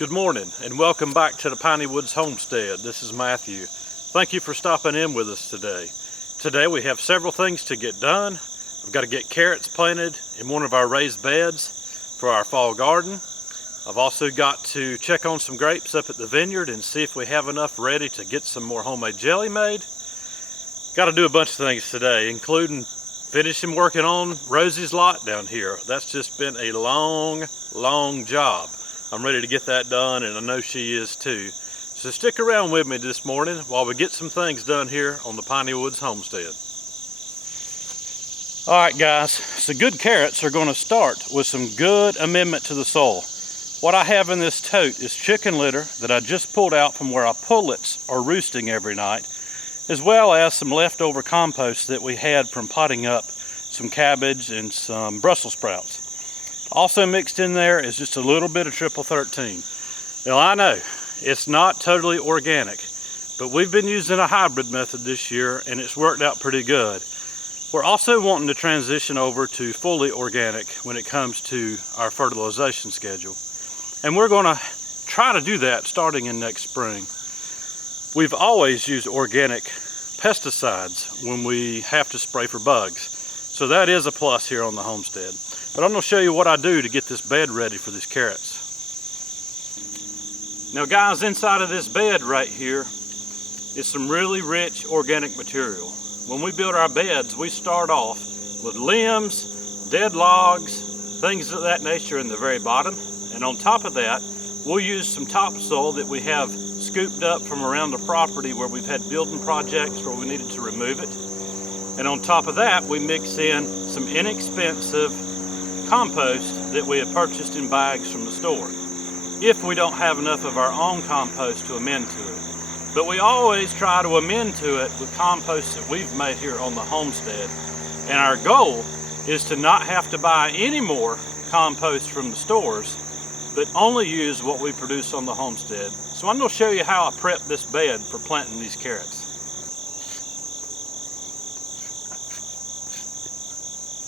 Good morning and welcome back to the Piney Woods Homestead. This is Matthew. Thank you for stopping in with us today. Today we have several things to get done. I've got to get carrots planted in one of our raised beds for our fall garden. I've also got to check on some grapes up at the vineyard and see if we have enough ready to get some more homemade jelly made. Got to do a bunch of things today, including finishing working on Rosie's lot down here. That's just been a long job. I'm ready to get that done, and I know she is too. So stick around with me this morning while we get some things done here on the Piney Woods Homestead. Alright guys, so good carrots are going to start with some good amendment to the soil. What I have in this tote is chicken litter that I just pulled out from where our pullets are roosting every night, as well as some leftover compost that we had from potting up some cabbage and some Brussels sprouts. Also mixed in there is just a little bit of triple 13. Now I know it's not totally organic, but we've been using a hybrid method this year and it's worked out pretty good. We're also wanting to transition over to fully organic when it comes to our fertilization schedule. And we're going to try to do that starting in next spring. We've always used organic pesticides when we have to spray for bugs. So that is a plus here on the homestead. But I'm going to show you what I do to get this bed ready for these carrots. Now guys, inside of this bed right here is some really rich organic material. When we build our beds, we start off with limbs, dead logs, things of that nature in the very bottom. And on top of that, we'll use some topsoil that we have scooped up from around the property where we've had building projects where we needed to remove it. And on top of that, we mix in some inexpensive compost that we have purchased in bags from the store, if we don't have enough of our own compost to amend to it. But we always try to amend to it with compost that we've made here on the homestead. And our goal is to not have to buy any more compost from the stores, but only use what we produce on the homestead. So I'm going to show you how I prep this bed for planting these carrots.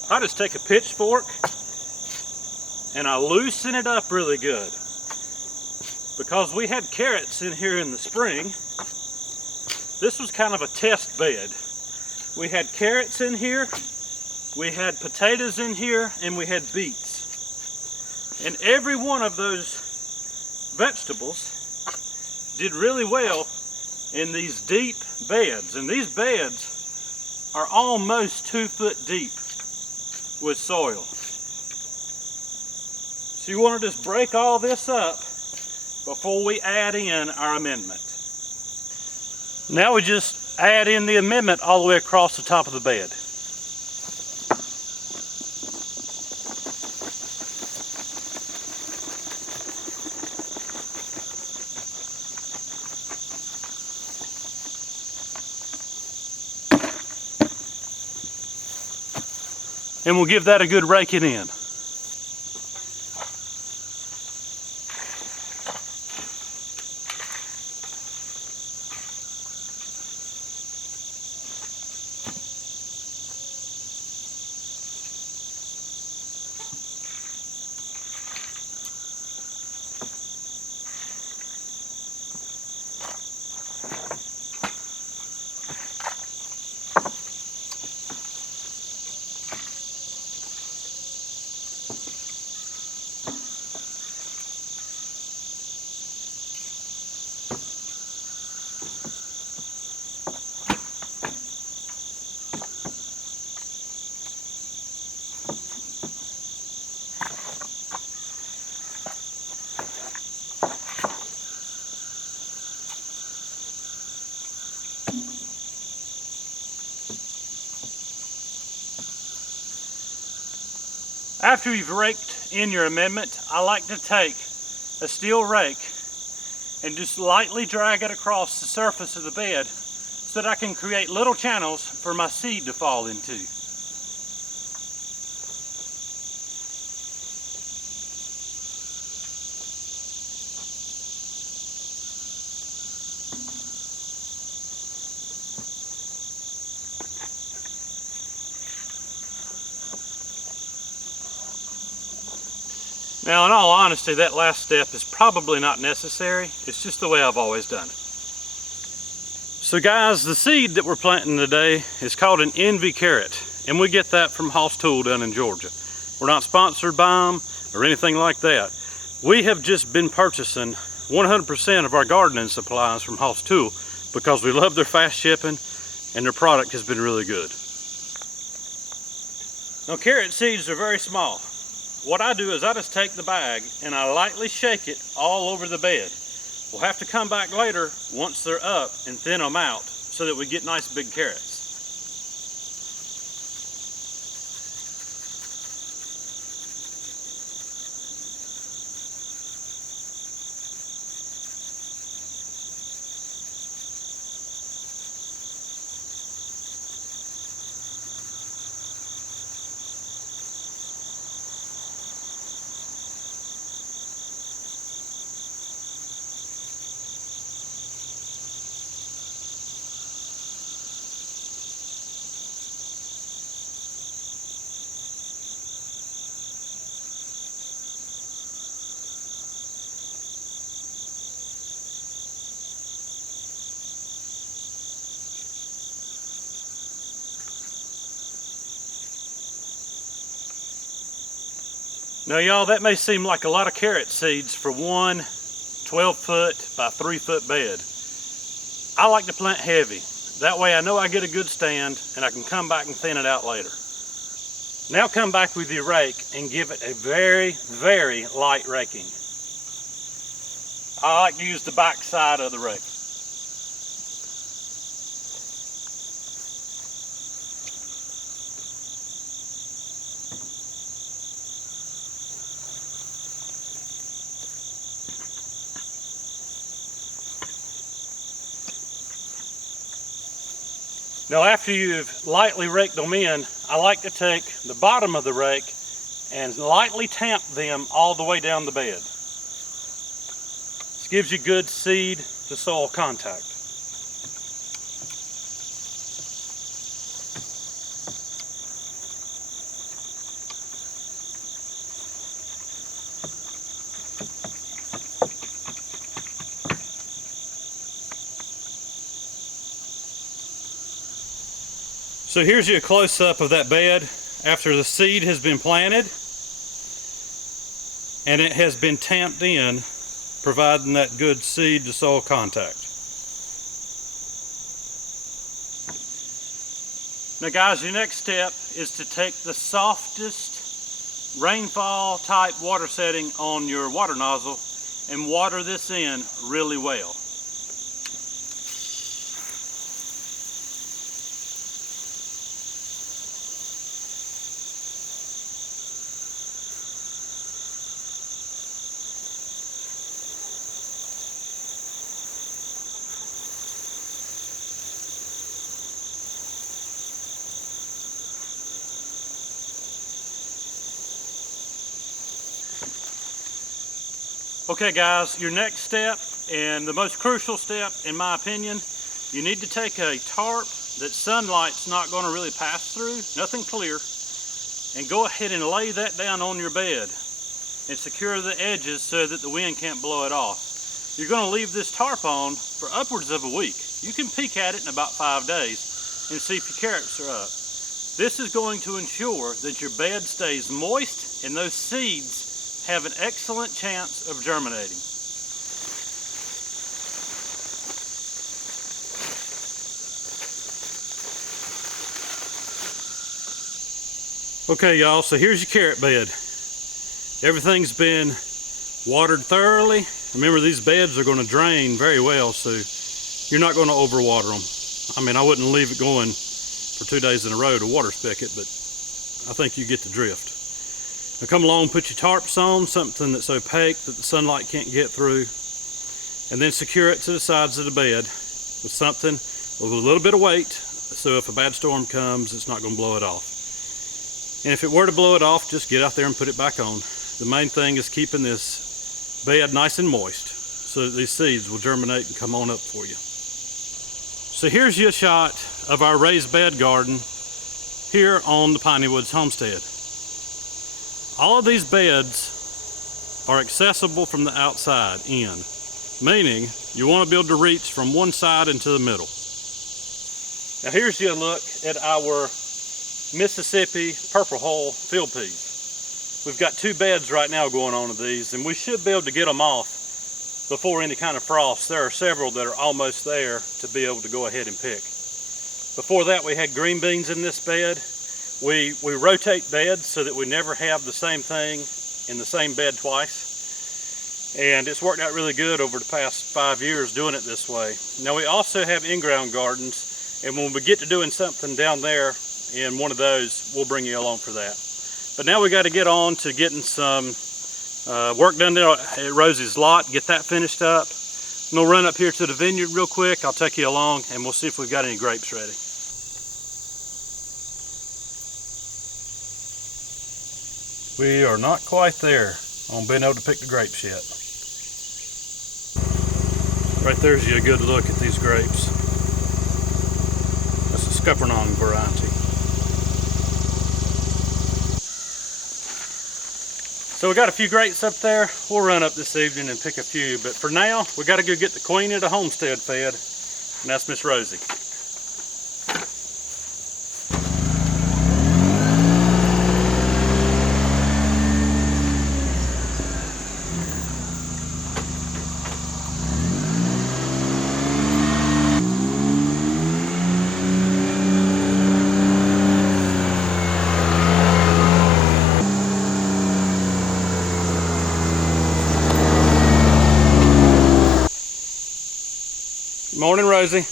I just take a pitchfork and I loosen it up really good. Because we had carrots in here in the spring, this was kind of a test bed. We had carrots in here, we had potatoes in here, and we had beets. And every one of those vegetables did really well in these deep beds. And these beds are almost 2 foot deep with soil. So you want to just break all this up before we add in our amendment. Now we just add in the amendment all the way across the top of the bed. And we'll give that a good raking in. After you've raked in your amendment, I like to take a steel rake and just lightly drag it across the surface of the bed so that I can create little channels for my seed to fall into. Now, in all honesty, that last step is probably not necessary. It's just the way I've always done it. So guys, the seed that we're planting today is called an envy carrot, and we get that from Hoss Tool down in Georgia. We're not sponsored by them or anything like that. We have just been purchasing 100% of our gardening supplies from Hoss Tool because we love their fast shipping and their product has been really good. Now, carrot seeds are very small. What I do is I just take the bag and I lightly shake it all over the bed. We'll have to come back later once they're up and thin them out so that we get nice big carrots. Now y'all, that may seem like a lot of carrot seeds for one 12-foot by 3-foot bed. I like to plant heavy. That way I know I get a good stand and I can come back and thin it out later. Now come back with your rake and give it a very, very light raking. I like to use the back side of the rake. Now after you've lightly raked them in, I like to take the bottom of the rake and lightly tamp them all the way down the bed. This gives you good seed to soil contact. So here's your close-up of that bed after the seed has been planted and it has been tamped in, providing that good seed to soil contact. Now guys, your next step is to take the softest rainfall type water setting on your water nozzle and water this in really well. Okay guys, your next step, and the most crucial step in my opinion, you need to take a tarp that sunlight's not going to really pass through, nothing clear, and go ahead and lay that down on your bed and secure the edges so that the wind can't blow it off. You're going to leave this tarp on for upwards of a week. You can peek at it in about 5 days and see if your carrots are up. This is going to ensure that your bed stays moist and those seeds have an excellent chance of germinating. Okay y'all, so here's your carrot bed. Everything's been watered thoroughly. Remember, these beds are going to drain very well, so you're not going to overwater them. I mean, I wouldn't leave it going for 2 days in a row to water spigot, but I think you get the drift. Now come along, put your tarps on, something that's opaque that the sunlight can't get through, and then secure it to the sides of the bed with something with a little bit of weight, so if a bad storm comes, it's not going to blow it off. And if it were to blow it off, just get out there and put it back on. The main thing is keeping this bed nice and moist so that these seeds will germinate and come on up for you. So here's your shot of our raised bed garden here on the Piney Woods Homestead. All of these beds are accessible from the outside in, meaning you want to be able to reach from one side into the middle. Now here's a look at our Mississippi purple hull field peas. We've got 2 beds right now going on to these, and we should be able to get them off before any kind of frost. There are several that are almost there to be able to go ahead and pick. Before that, we had green beans in this bed. We rotate beds so that we never have the same thing in the same bed twice. And it's worked out really good over the past 5 years doing it this way. Now we also have in-ground gardens, and when we get to doing something down there in one of those, we'll bring you along for that. But now we got to get on to getting some work done there at Rosie's lot, get that finished up. And we'll run up here to the vineyard real quick. I'll take you along and we'll see if we've got any grapes ready. We are not quite there on being able to pick the grapes yet. Right there's you a good look at these grapes. That's a Scuppernong variety. So we got a few grapes up there. We'll run up this evening and pick a few, but for now we got to go get the queen of the homestead fed, and that's Miss Rosie. Morning, Rosie.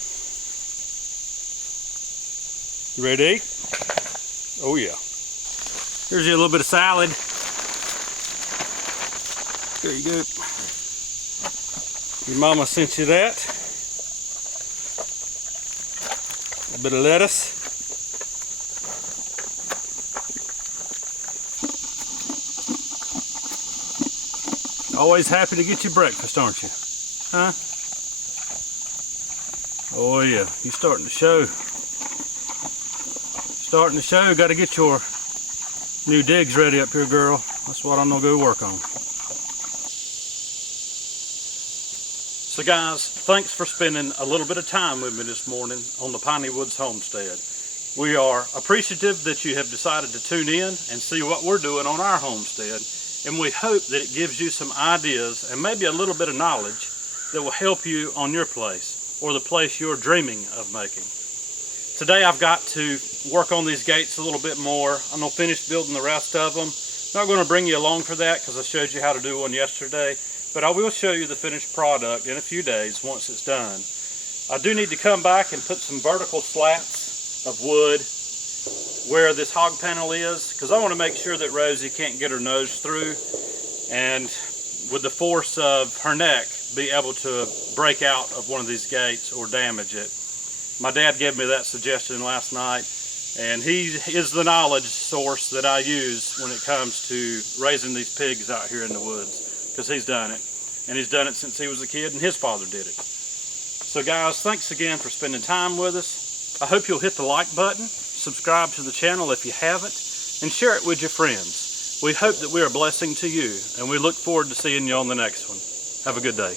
You ready to eat? Oh yeah. Here's you a little bit of salad. There you go. Your mama sent you that. A bit of lettuce. Always happy to get you breakfast, aren't you? Huh? Oh yeah, you starting to show. Starting to show. Got to get your new digs ready up here, girl. That's what I'm gonna go work on. So guys, thanks for spending a little bit of time with me this morning on the Piney Woods Homestead. We are appreciative that you have decided to tune in and see what we're doing on our homestead, and we hope that it gives you some ideas and maybe a little bit of knowledge that will help you on your place, or the place you're dreaming of making. Today I've got to work on these gates a little bit more. I'm gonna finish building the rest of them. Not gonna bring you along for that because I showed you how to do one yesterday, but I will show you the finished product in a few days once it's done. I do need to come back and put some vertical slats of wood where this hog panel is, because I want to make sure that Rosie can't get her nose through and with the force of her neck be able to break out of one of these gates or damage it. My dad gave me that suggestion last night, and he is the knowledge source that I use when it comes to raising these pigs out here in the woods, because he's done it, and he's done it since he was a kid and his father did it. So guys, thanks again for spending time with us. I hope you'll hit the like button, subscribe to the channel if you haven't, and share it with your friends. We hope that we're a blessing to you, and we look forward to seeing you on the next one. Have a good day.